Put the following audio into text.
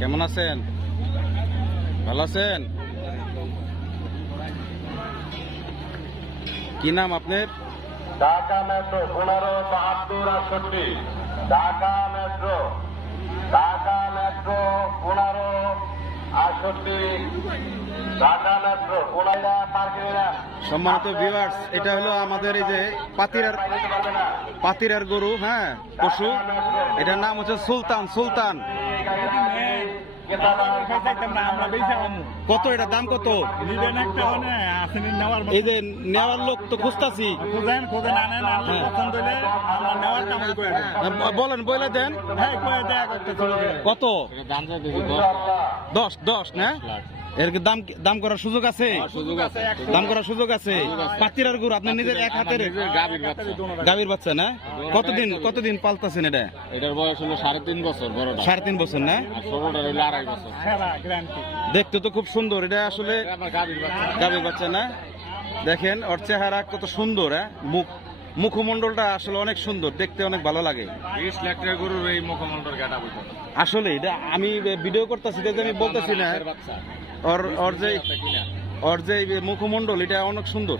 কেমন আছেন? ভালো আছেন? কি নাম আপনার? Dhaka metro 157268 Dhaka metro 1568 Dhaka metro কোনাইরা পার্কিং এরিয়া। সম্মানিত ভিউয়ার্স, এটা হলো আমাদের এই যে পাতিরার গরু, হ্যাঁ, পশু। এটার নাম হচ্ছে সুলতান। সুলতান কত? এটা দাম কত? এই যে নেওয়ার লোক তো খুঁজতাছি। বলেন, বলে দেন কত? 10 না? এর কি দাম করার সুযোগ আছে? দাম করার সুযোগ আছে। পাতিরার গরু আপনার নিজের এক হাতের গাভীর বাচ্চা না? কতদিন পালতাছেন এটা? এটার বয়স হলো 3.5 বছর। বড়টা 3.5 বছর না? আর ছোটটা হলো 2.5 বছর। দেখতে তো খুব সুন্দর। এটা আসলে আমার গাভীর বাচ্চা। গাভীর বাচ্চা না? দেখেন ওর চেহারা কত সুন্দর, হ্যাঁ। মুখমণ্ডলটা আসলে অনেক সুন্দর, দেখতে অনেক ভালো লাগে। 20 লাখ টাকা গরুর এই মুখমণ্ডল গাটা বুঝো। আসলে এটা আমি ভিডিও করতেছি, আমি বলতেছি না। ওর যে মুখমণ্ডল এটা অনেক সুন্দর।